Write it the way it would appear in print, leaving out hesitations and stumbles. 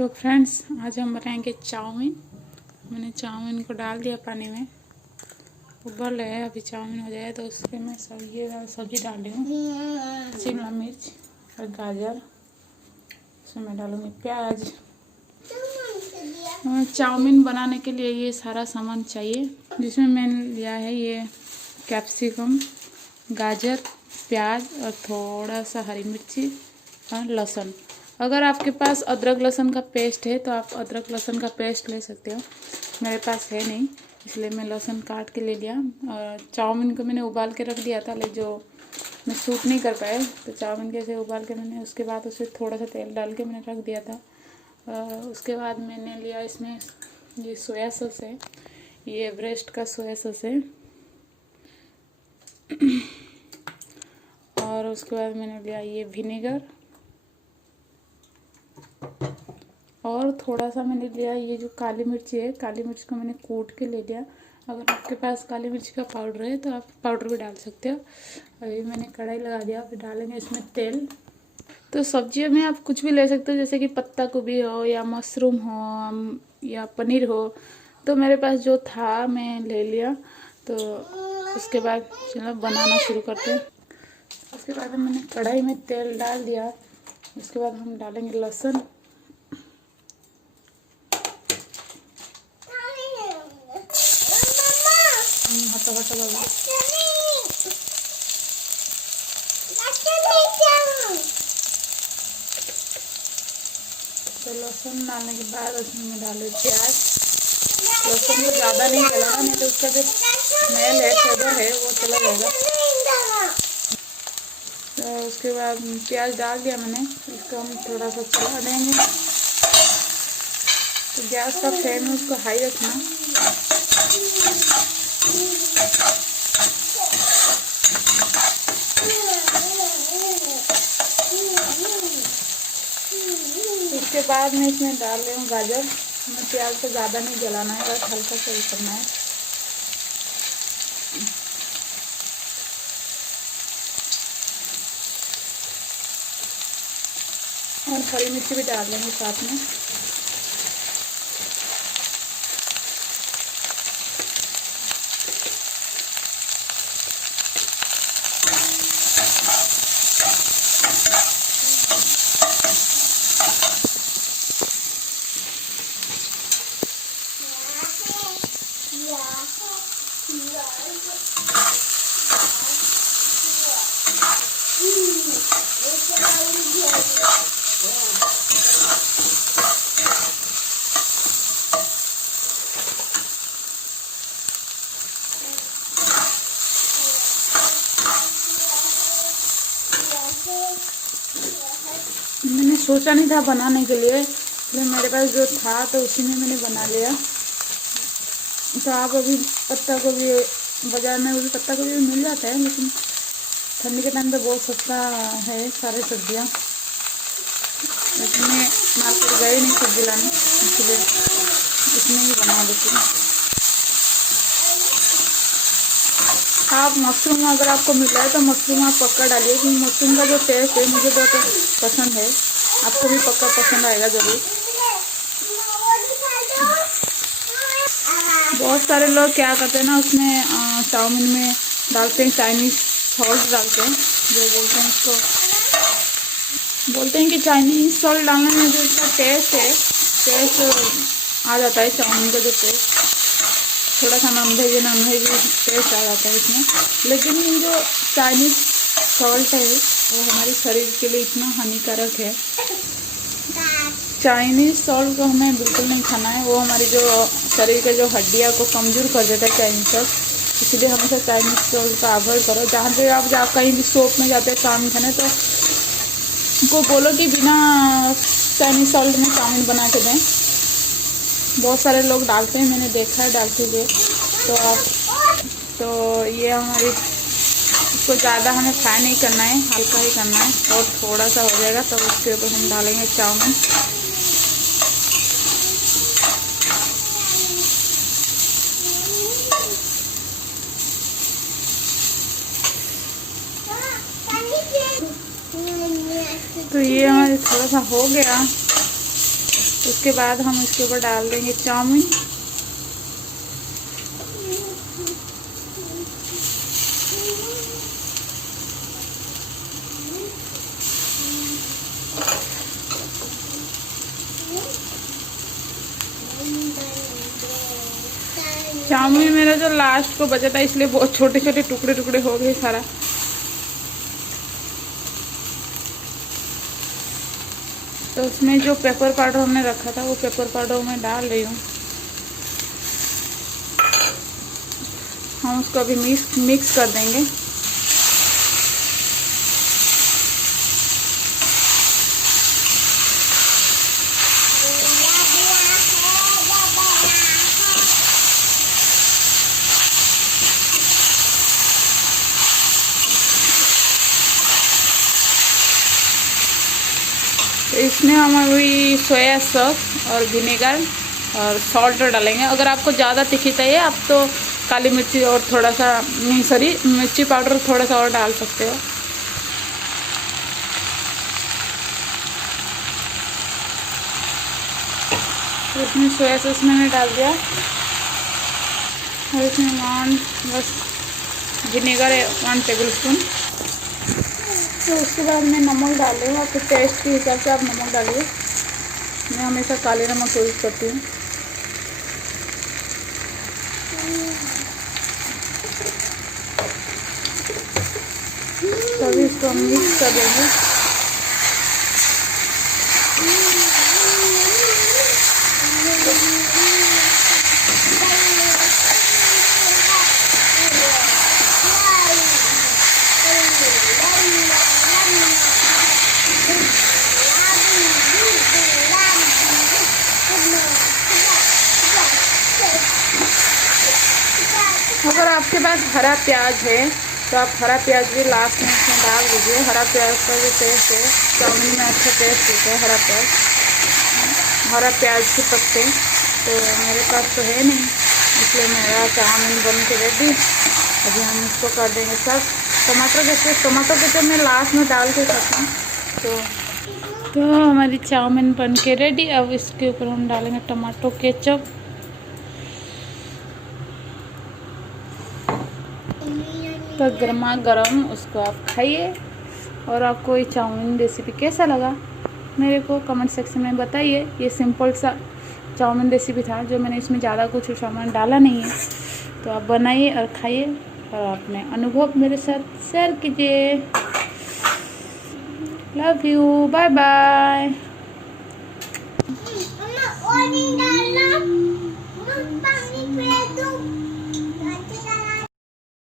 तो फ्रेंड्स आज हम बनाएंगे चाउमीन। मैंने चाउमीन को डाल दिया पानी में, उबल रहे हैं। अभी चाउमीन हो जाए तो उसके मैं सब्जी डाल रही हूँ, शिमला मिर्च और गाजर। उसमें मैं डालूँगी प्याज। चाउमीन बनाने के लिए ये सारा सामान चाहिए, जिसमें मैंने लिया है ये कैप्सिकम, गाजर, प्याज और थोड़ा सा हरी मिर्ची और लहसुन। अगर आपके पास अदरक लहसुन का पेस्ट है तो आप अदरक लहसुन का पेस्ट ले सकते हो। मेरे पास है नहीं, इसलिए मैं लहसुन काट के ले लिया। और चाउमीन को मैंने उबाल के रख दिया था, लेकिन जो मैं सूट नहीं कर पाए तो चाउमीन कैसे उबाल के मैंने उसके बाद उसे थोड़ा सा तेल डाल के मैंने रख दिया था। उसके बाद मैंने लिया इसमें ये सोया सॉस है, ये एवरेस्ट का सोया सॉस है। और उसके बाद मैंने लिया ये विनेगर और थोड़ा सा मैंने लिया ये जो काली मिर्ची है, काली मिर्च को मैंने कूट के ले लिया। अगर आपके पास काली मिर्च का पाउडर है तो आप पाउडर भी डाल सकते हो। अभी मैंने कढ़ाई लगा दिया, फिर डालेंगे इसमें तेल। तो सब्जियों में आप कुछ भी ले सकते हो, जैसे कि पत्ता गोभी हो या मशरूम हो या पनीर हो। तो मेरे पास जो था मैं ले लिया। तो उसके बाद चलो बनाना शुरू करते हैं। उसके बाद मैंने कढ़ाई में तेल डाल दिया। उसके बाद हम डालेंगे लहसुन, तो लहसुन डालने के बाद उसमें मैं डाले प्याज। लहसुन को ज़्यादा नहीं जलाना, नहीं तो उसका जो स्मेल है, फ्लेवर है, वो चला जाएगा। तो उसके बाद प्याज डाल दिया मैंने, इसको हम थोड़ा सा चला देंगे। तो गैस का फ्लेम है उसको हाई रखना। इसके बाद मैं इसमें डाल रही हूँ गाजर। हमें प्याज को ज़्यादा नहीं जलाना है, बस हल्का सा ही करना है। और हरी मिर्ची भी डाल देंगे साथ में। मैंने सोचा नहीं था बनाने के लिए, लेकिन मेरे पास जो था तो उसी में मैंने बना लिया। तो आप अभी पत्ता गोभी बाज़ार में भी पत्ता गोभी भी मिल जाता है, लेकिन ठंडी के टाइम पे बहुत सस्ता है सारी सब्जियां। लेकिन मैं मार्केट गई नहीं सब्जी लाने, इसलिए इसमें ही बना देती हूँ। आप मशरूम अगर आपको मिल रहा है तो मशरूम आप पक्का डालिए, क्योंकि मशरूम का जो टेस्ट है मुझे बहुत पसंद है। आपको भी पक्का पसंद आएगा ज़रूर। बहुत सारे लोग क्या करते हैं ना, उसमें चाउमीन में डालते हैं चाइनीज़ सॉल्ट डालते हैं, जो बोलते हैं उसको, बोलते हैं कि चाइनीज़ सॉल्ट डालने में जो इसका टेस्ट है, टेस्ट आ जाता है चाउमीन का जो टेस्ट, थोड़ा सा नॉनवेज टेस्ट आ जाता है इसमें। लेकिन ये जो चाइनीज़ सॉल्ट है वो हमारे शरीर के लिए इतना हानिकारक है। चाइनीज़ सॉल्ट को हमें बिल्कुल नहीं खाना है, वो हमारी जो शरीर के जो हड्डियाँ को कमज़ोर कर देता है चाइनीज़ सॉल्ट। इसलिए हमेशा चाइनीज़ सॉल्ट का अवॉइड करो। जहाँ पे आप कहीं भी शॉप में जाते हैं चाउमीन खाने, तो उनको बोलो कि बिना चाइनीज़ सॉल्ट में चाउमीन बना के दें। बहुत सारे लोग डालते हैं, मैंने देखा है डालते हुए। तो ये हमारी, इसको ज़्यादा हमें फ्राई नहीं करना है, हल्का ही करना है। और थोड़ा सा हो जाएगा तो उसके ऊपर हम डालेंगे चाउमीन। तो ये हमारे थोड़ा सा हो गया, तो उसके बाद हम इसके ऊपर डाल देंगे चाउमीन। चाउमीन मेरा जो लास्ट को बचा था, इसलिए बहुत छोटे छोटे टुकड़े टुकड़े हो गए सारा। तो उसमें जो पेपर पाउडर हमने रखा था वो पेपर पाउडर मैं डाल रही हूँ। हम उसको अभी मिक्स कर देंगे। इसमें हम अभी सोया सॉस और विनेगर और सॉल्ट डालेंगे। अगर आपको ज़्यादा तीखी चाहिए आप तो काली मिर्ची और थोड़ा सा मिर्ची पाउडर थोड़ा सा और डाल सकते हो। तो इसमें सोया सॉस मैंने डाल दिया और इसमें बस विनेगर है 1 टेबल स्पून। तो उसके बाद मैं नमक डाल रही हूँ। आपके टेस्ट के हिसाब से आप नमक डालिए। मैं हमेशा काले नमक यूज़ करती हूँ। तभी इसको हम मिक्स कर देंगे। अगर आपके पास हरा प्याज है तो आप हरा प्याज भी लास्ट में इसमें डाल दीजिए। हरा प्याज का जो टेस्ट है चाउमीन में अच्छा टेस्ट देता है हरा प्याज के पत्ते। तो मेरे पास तो है नहीं, इसलिए मेरा चाउमीन बन के रेडी। अभी हम इसको कर देंगे सब। टमाटो केचप मैं लास्ट में डाल के खाती हूँ। तो हमारी चाउमीन बन के रेडी। अब इसके ऊपर हम डालेंगे टमाटो केचप। तो गर्मा गर्म उसको आप खाइए। और आपको ये चाउमीन रेसिपी कैसा लगा मेरे को कमेंट सेक्शन में बताइए। ये सिंपल सा चाउमीन रेसिपी था जो मैंने इसमें ज़्यादा कुछ सामान डाला नहीं है। तो आप बनाइए और खाइए और अपने अनुभव मेरे साथ शेयर कीजिए। Love you, bye bye.